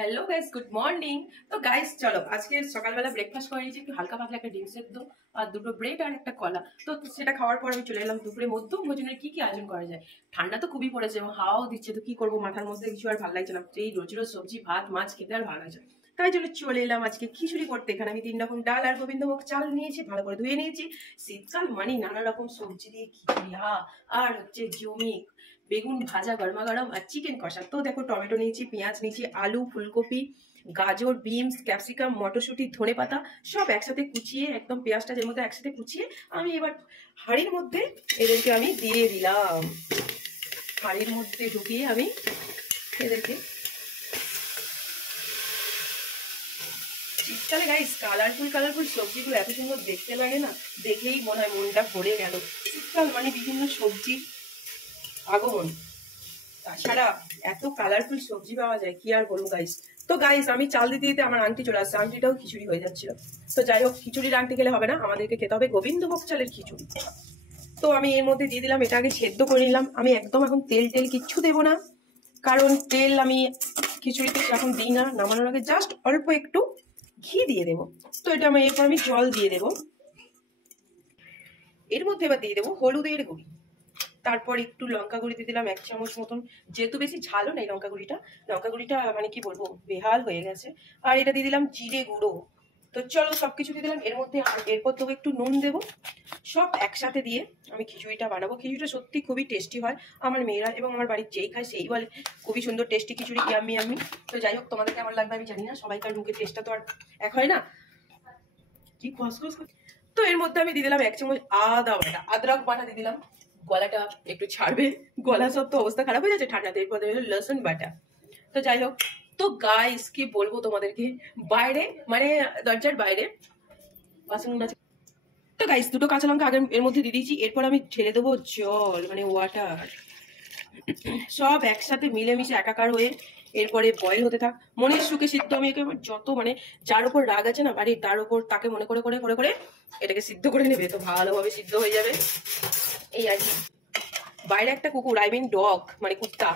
Hello guys, good morning. তো guys চলো আজকে সকালবেলা ব্রেকফাস্ট করে নিয়েছি, একটু হালকা পাতলা একটা ডিম সেদ্ধ আর দুটো ব্রেড আর একটা কলা। তো সেটা খাওয়ার পর আমি চলে এলাম দুপুরে মধ্যম ভোজনের কি কি আয়োজন করা যায়। ঠান্ডা তো খুবই পড়েছে এবং হাওয়াও দিচ্ছে, তো কি করবো, মাথার মধ্যে কিছু আর ভালো লাগছে না। এই রোজ রোজ সবজি ভাত মাছ খেতে আর ভালো লাগছে। তাই জন্য চলে এলাম আজকে খিচুড়ি করতে। এখানে আমি 3 রকম ডাল আর গোবিন্দভোগ চাল নিয়েছি, ভালো করে ধুয়ে নিয়েছি। শীতকাল মানে নানা রকম সবজি দিয়ে খিচুড়ি, আর হচ্ছে জমি বেগুন ভাজা গরমা গরম আর চিকেন কষা। তো দেখো টমেটো নিয়েছি, পেঁয়াজ নিয়েছি, আলু, ফুলকপি, গাজর, বিনস, ক্যাপসিকাম, মটরশুঁটি, ধনেপাতা সব একসাথে কুচিয়ে, একদম পেঁয়াজটা যের মধ্যে একসাথে কুচিয়ে আমি এবার হাঁড়ির মধ্যে এদেরকে আমি দিয়ে দিলাম। হাঁড়ির মধ্যে ঢুকিয়ে আমি এদেরকে, শীতকালে গাইস কালারফুল সবজিগুলো এত সুন্দর দেখতে লাগে না, দেখেই মনে হয় মনটা ভরে গেল। শীতকাল মানে বিভিন্ন সবজির আগমন, তাছাড়া এত কালারফুল সবজি পাওয়া যায়, কি আর বলবো গাইস। তো গাইস আমি চাল দিতে দিতে আমার আংটি চলে আসছে, আংটিটাও খিচুড়ি হয়ে যাচ্ছিল। তো যাই হোক, খিচুড়ির আংটি খেলে হবে না, আমাদেরকে খেতে হবে গোবিন্দভোগ চালের খিচুড়ি। তো আমি এর মধ্যে দিয়ে দিলাম, এটা আগে সেদ্ধ করে নিলাম। আমি একদম এখন তেল কিচ্ছু দেবো না, কারণ তেল আমি খিচুড়িতে এখন দিই না। নামানোর আগে জাস্ট অল্প একটু ঘি দিয়ে দেবো। তো এটা আমি এরপর আমি জল দিয়ে দেবো। এর মধ্যে এবার দিয়ে দেবো হলুদের গুঁড়ি, তারপর একটু লঙ্কা গুঁড়ি দিয়ে দিলাম 1 চামচ মতন। যেহেতু বেশি ঝালও নেই লঙ্কা গুঁড়িটা মানে কি বলবো, বেহাল হয়ে গেছে। আর এটা দিয়ে দিলাম জিরে গুঁড়ো। তো চলো সবকিছু দিয়ে দিলাম এর মধ্যে। আর এরপর দেবো একটু নুন দেবো। সব একসাথে দিয়ে আমি খিচুড়িটা বানাবো। খিচুড়িটা সত্যি খুবই টেস্টি হয়, আমার মেয়েরা এবং আমার বাড়ির যেই খায় সেই বলে খুবই সুন্দর টেস্টি খিচুড়ি, ইয়াম্মি ইয়াম্মি। তো যাই হোক, তোমাদের কেমন লাগবে আমি জানি না, সবাইকার মুখের টেস্টটা তো আর এক হয় না। কি খসখস। তো এর মধ্যে আমি দিয়ে দিলাম 1 চামচ আদরক বাটা দিয়ে দিলাম। গলাটা একটু ছাড়বে, গলা সব তো অবস্থা খারাপ হয়ে যাচ্ছে ঠান্ডাতে। এরপর লসুন বাটা। তো যাই হোক, তো গাইস কি বলবো তোমাদেরকে, বাইরে মানে দরজার বাইরে বাসন আছে। তো গাইস দুটো কাঁচা লঙ্কা আগে এর মধ্যে দিয়ে দিয়েছি। এরপর আমি ঢেলে দেবো জল, মানে ওয়াটার। সব একসাথে মিলেমিশে একাকার হয়ে এরপরে বয়েল হতে থাক। মনের সুখে সিদ্ধ। আমি একে যত মানে যার উপর রাগ আছে না বাড়ির, তার উপর তাকে মনে করে করে করে করে এটাকে সিদ্ধ করে নেবে, তো ভালোভাবে সিদ্ধ হয়ে যাবে। এই আর কি। বাইরে একটা কুকুর, আই মিন ডগ, মানে কুত্তা,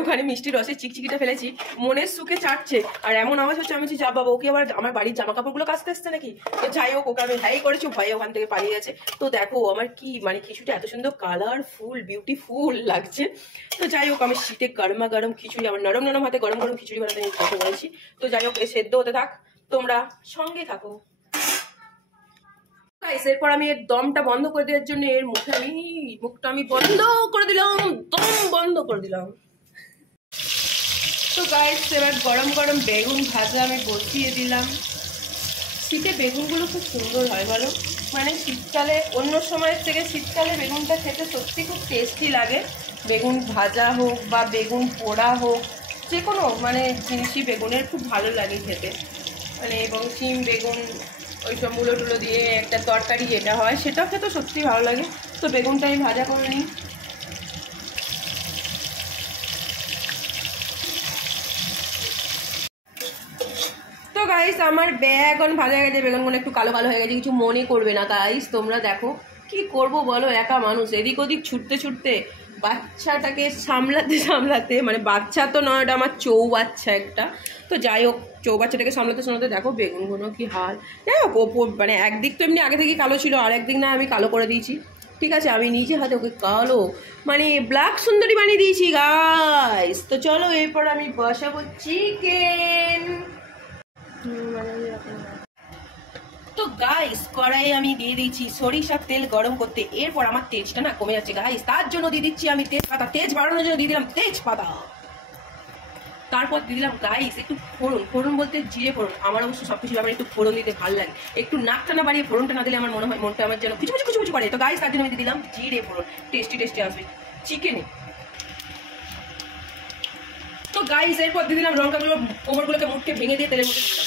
ওখানে মিষ্টি রসের চিকচিকিটা ফেলেছি, মনের সুখে চাটছে। আর এমন আওয়াজ হচ্ছে, আমি যা বাবা, ওকে আবার আমার বাড়ির জামা কাপড়গুলো কাচতে আসছে নাকি। তো যাই হোক, ওকে আমি হ্যাই করেছি, ভয়ে ওখান থেকে পালিয়ে গেছে। তো দেখো আমার কি মানে খিচুড়িটা এত সুন্দর কালারফুল বিউটিফুল লাগছে। তো যাই হোক, আমি শীতে গরমা গরম খিচুড়ি, আমার নরম নরম হাতে গরম গরম খিচুড়ি বানাতে আমি বসে পড়েছি। তো যাই হোক, সেদ্ধ হতে থাক, তোমরা সঙ্গে থাকো। এরপর আমি এর দমটা বন্ধ করে দেওয়ার জন্য এর মুখটা আমি বন্ধ করে দিলাম, দম বন্ধ করে দিলাম। তো গাইস এবার গরম গরম বেগুন ভাজা আমি বসিয়ে দিলাম। শীতে বেগুনগুলো খুব সুন্দর হয় বলো, মানে শীতকালে অন্য সময়ের থেকে শীতকালে বেগুনটা খেতে সত্যি খুব টেস্টি লাগে। বেগুন ভাজা হোক বা বেগুন পোড়া হোক, যে কোনো মানে জিনিসই বেগুনের খুব ভালো লাগে খেতে। মানে এবং শিম বেগুন ওইসব মূলো টুলো দিয়ে একটা তরকারি যেটা হয়, সেটা খেতে সত্যি ভালো লাগে। তো বেগুনটা আমি ভাজা করে নিই। তো গাইস আমার বেগুন ভাজা গেছে, বেগুনগুলো একটু কালো কালো হয়ে গেছে, কিছু মনে করবে না গাইস। তোমরা দেখো কি করব বলো, একা মানুষ এদিক ওদিক ছুটতে ছুটতে, বাচ্চাটাকে সামলাতে সামলাতে, মানে বাচ্চা তো নয়, ওটা আমার চৌবাচ্চা একটা। তো যাই হোক, চৌবাচ্চাটাকে সামলাতে সামলাতে দেখো বেগুনগুলো কি হাল। যাই হোক, ওপর মানে একদিক তো এমনি আগে থেকে কালো ছিল, আর একদিক না আমি কালো করে দিয়েছি। ঠিক আছে, আমি নিজে হাতে ওকে কালো মানে ব্ল্যাক সুন্দরী বানিয়ে দিয়েছি গাইস। তো চলো এরপর আমি বসাবো চিকেন। তো গাইস কড়াইয়ে আমি দিয়ে দিচ্ছি সরিষার তেল গরম করতে। এরপর আমার তেজটা না কমে যাচ্ছে গাইস, তার জন্য দিয়ে দিচ্ছি আমি তেজপাতা। তেজ বাড়ানোর জন্য দিয়ে দিলাম তেজপাতা। তারপর দিয়ে দিলাম গাইস একটু ফোড়ন বলতে জিরে ফোড়ন। আমার অবশ্য সবকিছু ব্যাপারে একটু ফোড়ন দিতে ভালো লাগে, একটু নাকটা না বাড়িয়ে ফোড়নটা না দিলে আমার মনে হয় মনটা আমার যেন কিছু করে। তো গাইস তার জন্য আমি দিয়ে দিলাম জিরে ফোড়ন, টেস্টি আসবে চিকেনে। তো গাইস এরপর দিয়ে দিলাম লঙ্কাগুলো, কোমরগুলোকে মুখে ভেঙে দিয়ে তেলের মধ্যে দিলাম।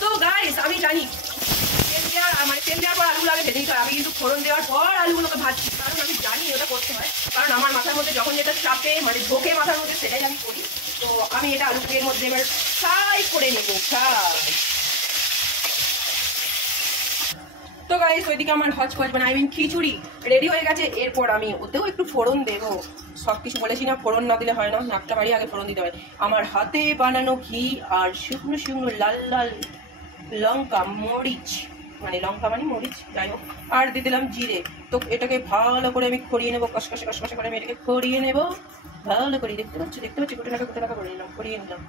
তো গাইস আমি জানি তেল দেওয়ার পর আলুগুলো আগে ভেজে নিতে হয়, আমি কিন্তু ফোড়ন দেওয়ার পর আলুগুলোকে ভাজছি, কারণ আমি জানি ওটা করতে হয়। কারণ আমার মাথার মধ্যে যখন যেটা চাপে মানে ঢোকে মাথার মধ্যে, সেটাই আমি করি। তো আমি এটা আলুকে এর মধ্যে এবার ফ্রাই করে নেবো, ফ্রাই। তো গাইস ওইদিকে আমার হচপচ মানে আই মিন খিচুড়ি রেডি হয়ে গেছে। এরপর আমি ওতেও একটু ফোড়ন দেবো। সব কিছু বলেছি না, ফোড়ন না দিলে হয় না, নাকটা বাড়ি আগে ফোড়ন দিতে হয়। আমার হাতে বানানো ঘি আর শুকনো শুকনো লাল লাল লঙ্কা মরিচ, মানে লঙ্কা মানে মরিচ যাই হোক, আর দিয়ে দিলাম জিরে। তো এটাকে ভালো করে আমি খড়িয়ে নেবো, কষকষে কষকষে করে আমি এটাকে খড়িয়ে নেবো ভালো করে। দেখতে পাচ্ছি কোটে টাকা করে নিলাম, খড়িয়ে নিলাম।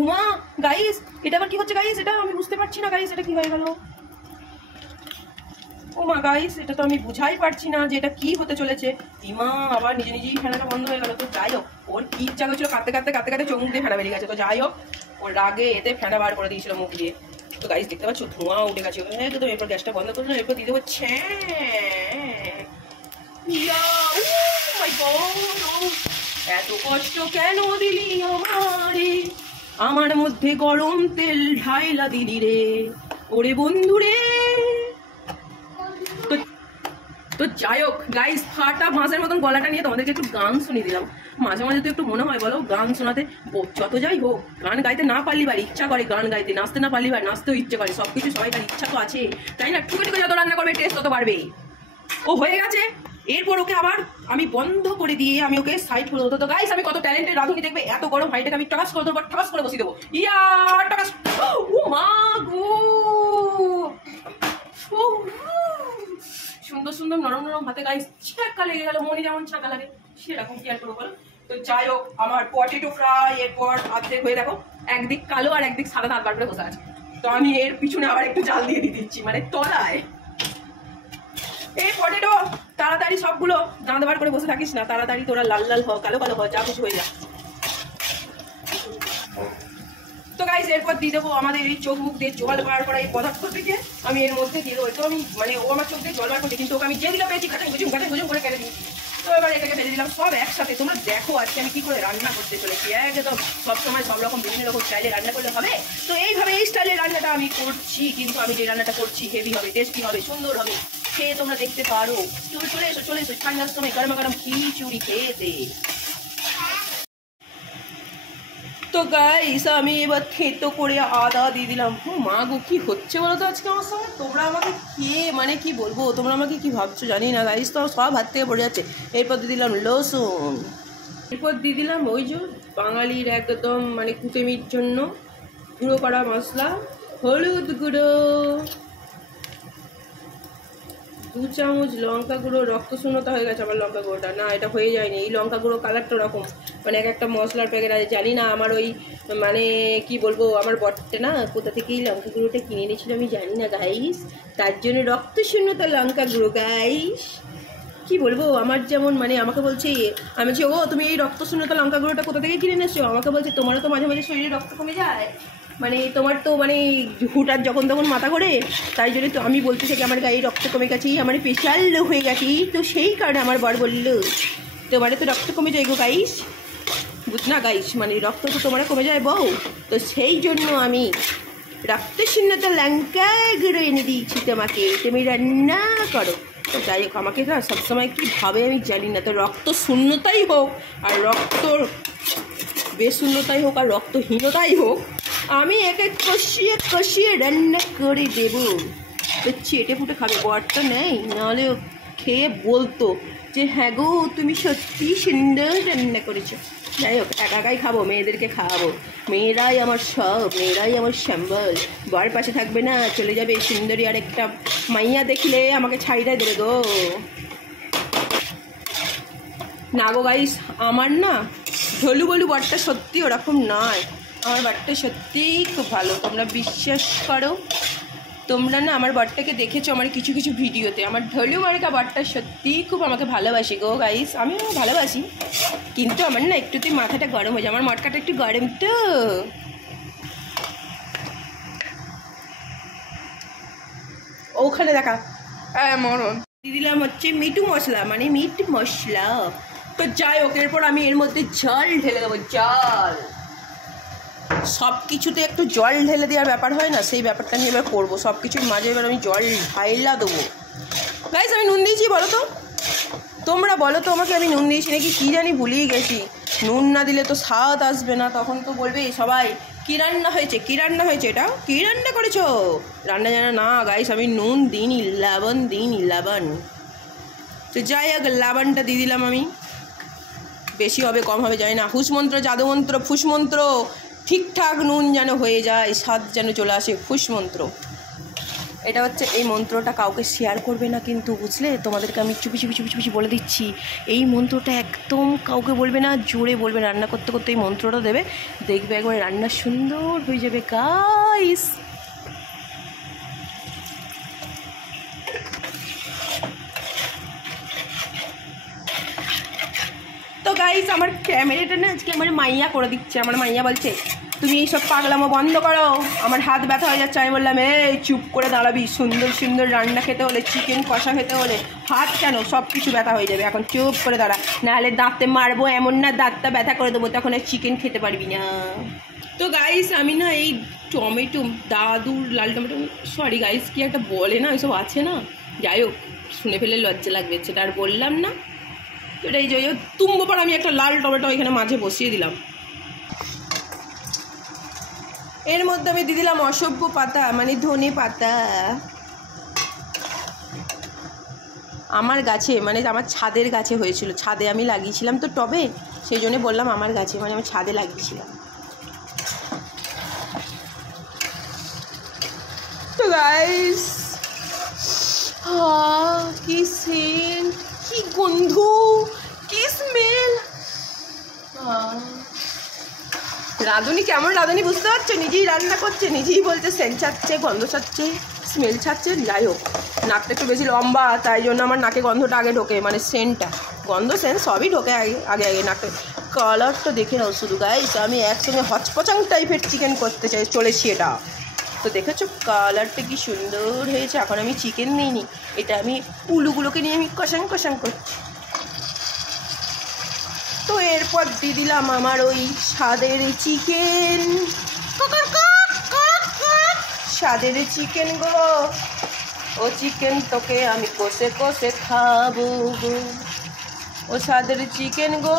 উমা গাইস এটা আবার কি হচ্ছে গাইস? এটা আমি বুঝতে পারছি না গাইস, এটা কি হয়ে গেল? ওমা গাইস এটা তো আমি বুঝাই পারছি না যে এটা কি হতে চলেছে। ইমা আবার নিজে নিজেই ফেনাটা বন্ধ হয়ে গেল। তো যাই হোক, ওর কি ইচ্ছা করছিল কাঁদতে কাঁদতে কাঁদতে কাঁদতে চোখ মুখ দিয়ে ফেনা বেরিয়ে গেছে। তো যাই হোক, ওর রাগে এতে ফেনা বার করে দিয়েছিল মুখ দিয়ে। তো গাইস দেখতে পাচ্ছ ধোঁয়া উঠে গেছে তো এরপর গ্যাসটা বন্ধ করলাম। এরপর দিয়ে দেবো এত কষ্ট কেন দিলি আমারে, আমার মধ্যে গরম তেল ঢাইলা দিলি রে ওরে বন্ধু রে। তো যাই হোক গাইস, ফাটা মাছের মতন গলাটা নিয়ে তোমাদেরকে একটু গান শুনিয়ে দিলাম। মাঝে মাঝে তো একটু মনে হয় বলো গান শোনাতে। যত যাই হোক, গান গাইতে না পারলি বার ইচ্ছা করে গান গাইতে, নাচতে না পারলি বার নাচতেও ইচ্ছে করে। সবকিছু সবাইকার ইচ্ছা তো আছে, তাই না? টুকে টুকে যত রান্না করবে টেস্ট তত বাড়বে। ও হয়ে গেছে, এরপর ওকে আবার আমি বন্ধ করে দিয়ে আমি ওকে সাইড করে দেবো। তো গাইস আমি কত ট্যালেন্টেড রাঁধুনি দেখবে। এত গরম হাইটাকে আমি টকাস করে দেবো, টকাস করে বসিয়ে দেবো। ইয়া টকাস, ও মা গো, সুন্দর সুন্দর নরম নরম হাতে গাইস ছাঁকা লেগে গেল, মনে যেমন ছাঁকা লাগে সেরকম কি আর করবো বলো। তো যাই হোক, আমার পটেটো ফ্রাই এরপর অর্ধেক হয়ে দেখো একদিক কালো আর একদিক সাদা দাঁত বার করে বসে আছে। তো আমি এর পিছনে আবার একটু জাল দিয়ে দিচ্ছি, মানে তলায়। এই পটেটো তাড়াতাড়ি সবগুলো দাঁত বার করে বসে থাকিস না, তাড়াতাড়ি তোরা লাল লাল হ, কালো কালো হ, যা কিছু হয়ে যায়। তো গাইস এরপর দিয়ে দেবো আমাদের এই চোখ মুখ দিয়ে জল বার করা এই পদার্থ থেকে আমি এর মধ্যে দিয়ে দেবো। তো আমি মানে ও আমার চোখ দিয়ে জল বার করছে, কিন্তু ওকে আমি যেদিকে পেয়েছি কাটাই গুজুম করে কেটে দিচ্ছি। তো এবার এটাকে ফেলে দিলাম সব একসাথে। তোমরা দেখো আজকে আমি কি করে রান্না করতে চলেছি। একদম সবসময় সব রকম বিভিন্ন রকম স্টাইলে রান্না করলে হবে? তো এইভাবে এই স্টাইলে রান্নাটা আমি করছি, কিন্তু আমি যে রান্নাটা করছি হেভি হবে, টেস্টি হবে, সুন্দর হবে, খেয়ে তোমরা দেখতে পারো। তুমি চলে এসো ঠান্ডার সময় গরম গরম খিচুড়ি খেতে। তো গাইস আমি এবার থেতো করে আদা দিয়ে দিলাম। মা গো কি হচ্ছে বলো তো আজকে আমার সঙ্গে? তোমরা আমাকে খেয়ে মানে কি বলবো, তোমরা আমাকে কি ভাবছো জানি না গাইস। তো সব হাত থেকে পড়ে যাচ্ছে। এরপর দিয়ে দিলাম লসুন, এরপর দিয়ে দিলাম ওই যে বাঙালির একদম মানে কুটেমির জন্য গুঁড়ো করা মশলা হলুদ গুঁড়ো, 2 চামচ লঙ্কা গুঁড়ো। রক্ত শূন্যতা হয়ে গেছে আমার লঙ্কা গুঁড়োটা, না এটা হয়ে যায়নি। এই লঙ্কা গুঁড়ো কালারটা ওরকম, মানে একটা মশলার প্যাকেট আছে জানি না। আমার ওই মানে কি বলবো, আমার বটটা না কোথা থেকে এই লঙ্কা গুঁড়োটা কিনে এনেছিল আমি জানি না গাইস, তার জন্য রক্ত শূন্যতা লঙ্কা গুঁড়ো গাইস। কি বলবো, আমার যেমন মানে আমাকে বলছে, আমি বলছি ও তুমি এই রক্ত শূন্যতা লঙ্কা গুঁড়োটা কোথা থেকে কিনে এনেছো? আমাকে বলছে তোমারও তো মাঝে মাঝে শরীরে রক্ত কমে যায়, মানে তোমার তো মানে হুটার যখন তখন মাথা করে, তাই জন্য তো আমি বলতে থাকি আমার গায়ে রক্ত কমে গেছি, আমার স্পেশাল হয়ে গেছি। তো সেই কারণে আমার বর বললো তোমারে তো রক্ত কমে যায় গো গাইস, বুঝ না গাইস, মানে রক্ত তো তোমার কমে যায় বউ। তো সেই জন্য আমি রক্ত শূন্যতা লঙ্কা গুঁড়ো এনে দিয়েছি তোমাকে, তুমি রান্না করো। তো যাই হোক, আমাকে না সবসময় কী ভাবে আমি জানি না। তো রক্ত শূন্যতাই হোক আর রক্ত বেশূন্যতাই হোক আর রক্তহীনতাই হোক, আমি একে কষিয়ে কষিয়ে রান্না করে দেব। তো চেটে ফুটে খাবে, বরটা নেই, নাহলে খেয়ে বলতো যে হ্যাঁ গো তুমি সত্যি সুন্দর রান্না করেছো। যাই হোক, একাই খাবো, মেয়েদেরকে খাওয়াবো। মেয়েরাই আমার সব, মেয়েরাই আমার সম্বল। বর পাশে থাকবে না, চলে যাবে সুন্দরী আর একটা মাইয়া দেখলে আমাকে ছাইড়াই দেবে গো। না গো গাইস, আমার না ঢলু বলু বরটা সত্যি ওরকম নয়। আমার বরটা সত্যিই খুব ভালো, তোমরা বিশ্বাস করো। তোমরা না আমার বরটাকে দেখেছো আমার কিছু কিছু ভিডিওতে। আমার ঢলু মার্কা বরটা সত্যিই খুব আমাকে ভালোবাসি গো গাইস, আমিও ভালোবাসি। কিন্তু আমার না একটুতেই মাথাটা গরম হয়ে যায়, আমার মটকাটা একটু গরম তো। ওখানে দেখা মরণ দিয়ে দিলাম হচ্ছে মিটু মশলা, মানে মিট মশলা। তো যাই হোক, এরপর আমি এর মধ্যে জল ঢেলে দেবো। জল, সব কিছুতে একটু জল ঢেলে দেওয়ার ব্যাপার হয় না, সেই ব্যাপারটা নিয়ে এবার করবো। সব কিছুর মাঝে এবার আমি জল ঢাইলা দেবো। গাইস আমি নুন দিয়েছি বলো তো, তোমরা বলো তো আমাকে আমি নুন দিয়েছি নাকি কী জানি, ভুলেই গেছি। নুন না দিলে তো স্বাদ আসবে না, তখন তো বলবে সবাই কি রান্না হয়েছে, কি রান্না হয়েছে, এটা কি রান্না করেছো? রান্না জানা না গাইস, আমি নুন দিইনি, লবণ দিইনি, লবণ। তো যাই হোক, লবণটা দিয়ে দিলাম আমি। বেশি হবে কম হবে জানি না, হুসমন্ত্র, জাদুমন্ত্র, ফুসমন্ত্র, ঠিকঠাক নুন যেন হয়ে যায়, স্বাদ যেন চলে আসে, ফুসমন্ত্র। এটা হচ্ছে, এই মন্ত্রটা কাউকে শেয়ার করবে না কিন্তু, বুঝলে? তোমাদেরকে আমি চুপি চুপি চুপি চুপি বলে দিচ্ছি, এই মন্ত্রটা একদম কাউকে বলবে না, জোরে বলবে, রান্না করতে করতে এই মন্ত্রটা দেবে, দেখবে একবারে রান্না সুন্দর হয়ে যাবে গাইস। তো গাইস, আমার ক্যামেরাটা না আজকে আমার মাইয়া করে দিচ্ছে। আমার মাইয়া বলছে তুমি এইসব পাগলামো বন্ধ করো, আমার হাত ব্যথা হয়ে যাচ্ছে। আমি বললাম এই চুপ করে দাঁড়াবি, সুন্দর সুন্দর রান্না খেতে হলে, চিকেন কষা খেতে হলে হাত কেন, সব কিছু ব্যথা হয়ে যাবে, এখন চুপ করে দাঁড়া, নাহলে দাঁতে মারবো, এমন না দাঁতটা ব্যথা করে দেবো, তখন আর চিকেন খেতে পারবি না। তো গাইস, আমি না এই টমেটো, দাদুর লাল টমেটো, সরি গাইস, কি একটা বলে না, ওইসব আছে না, যাই হোক, শুনে ফেলে লজ্জা লাগবে, সেটা আর বললাম না। তো এটা এই যে তুম্ব পর আমি একটা লাল টমেটো এখানে মাঝে বসিয়ে দিলাম। এর মধ্যে আমি দিয়ে দিলাম অসভ্য পাতা, মানে ধনে পাতা। আমার গাছে, মানে আমার ছাদের গাছে হয়েছিল, ছাদে আমি লাগিয়েছিলাম তো টবে, সেই জন্য বললাম আমার গাছে, মানে আমি ছাদে লাগিয়েছিলাম। তো গাইস, কি সেন্ট, কি গন্ধ, কি স্মেল। রাঁধুনি কেমন রাঁধুনি বুঝতে পারছো? নিজেই রান্না করছে, নিজেই বলছে সেন্ট ছাড়ছে, গন্ধ ছাড়ছে, স্মেল ছাড়ছে। যাই হোক, নাকটা একটু বেশি লম্বা, তাই জন্য আমার নাকে গন্ধটা আগে ঢোকে, মানে সেন্টটা, গন্ধ সেন্ট সবই ঢোকে আগে আগে আগে নাকটা। কালারটা দেখে নাও শুধু গাইস, আমি একসঙ্গে হচপচাং টাইপের চিকেন করতে চাই চলেছি এটা। তো দেখেছো কালারটা কি সুন্দর হয়েছে। এখন আমি চিকেন নিইনি, এটা আমি উলুগুলোকে নিয়ে আমি কষাং কষাং করছি। তো এরপর দিয়ে দিলাম আমার ওই স্বাদের চিকেন, স্বাদের চিকেন গো, ও চিকেন তোকে আমি কষে কষে খাবো গো, ও স্বাদের চিকেন গো,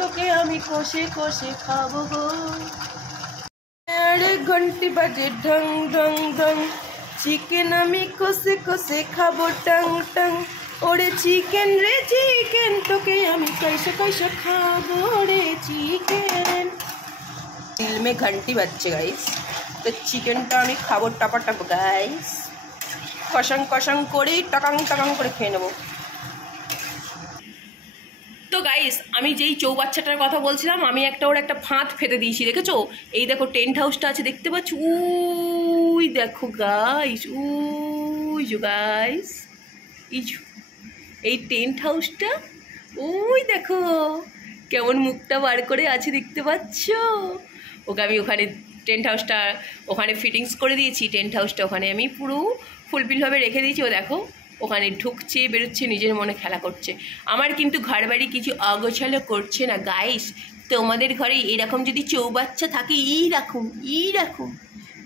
তোকে আমি কষে কষে খাবো গো। আরে ঘন্টি বাজে ঢং ঢং ঢং, চিকেন আমি কষে কষে খাবো টং টং, ওরে চিকেন রে চিকেন, তোকে আমি কষে কষে খাবো রে চিকেন। দিল মে ঘন্টি বাজছে গাইস, তো চিকেনটা আমি খাবো টাপা টাপ গাইস, কষাং কষাং করেই টাকাং টাকাং করে খেয়ে নেবো। তো গাইস, আমি যেই চৌবাচ্চাটার কথা বলছিলাম, আমি ওর একটা ফাঁদ ফেটে দিয়েছি, দেখেছো? এই দেখো টেন্ট হাউসটা আছে, দেখতে পাচ্ছ? উই দেখো গাইস, উই যো গাইস, এই টেন্ট হাউসটা, ওই দেখো কেমন মুখটা বার করে আছে, দেখতে পাচ্ছ? ওকে আমি ওখানে টেন্ট হাউসটা ওখানে ফিটিংস করে দিয়েছি, টেন্ট হাউসটা ওখানে আমি পুরো ফুলফিলভাবে রেখে দিয়েছি। ও দেখো ওখানে ঢুকছে বেরোচ্ছে, নিজের মনে খেলা করছে। আমার কিন্তু ঘর বাড়ি কিছু অগোছালো করছে না গাইস। তোমাদের ঘরে এরকম যদি চৌবাচ্চা থাকে,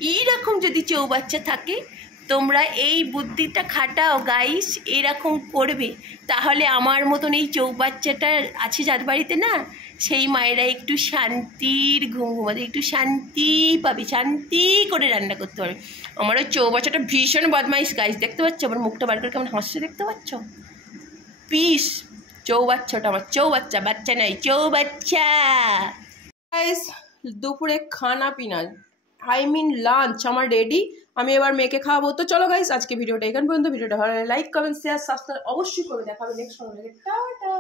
এইরকম যদি চৌবাচ্চা থাকে, তোমরা এই বুদ্ধিটা খাটাও গাইস, এরকম করবে, তাহলে আমার মতন এই চৌবাচ্চাটা আছে যার বাড়িতে না, সেই মায়েরা একটু শান্তির ঘুম ঘুমাতে, একটু শান্তি পাবে, শান্তি করে রান্না করতে পারবে। আমার ওই চৌবাচ্চাটা ভীষণ বদমাইশ গাইস, দেখতে পাচ্ছ আমার মুখটা বার করে কেমন হাসছে, দেখতে পাচ্ছ? পিস চৌবাচ্চাটা আমার, চৌবাচ্চা, বাচ্চা নাই, চৌবাচ্চা। গাইস, দুপুরে খানা পিনা, লাঞ্চ আমার রেডি, আমি এবার মেয়েকে খাওয়াবো। তো চলো গাইস, আজকে ভিডিওটা এখান পর্যন্ত। ভিডিওটা ভালো লাগলে লাইক কমেন্ট শেয়ার সাবস্ক্রাইব অবশ্যই করে, দেখাবে নেক্সট ভিডিওতে। টাটা।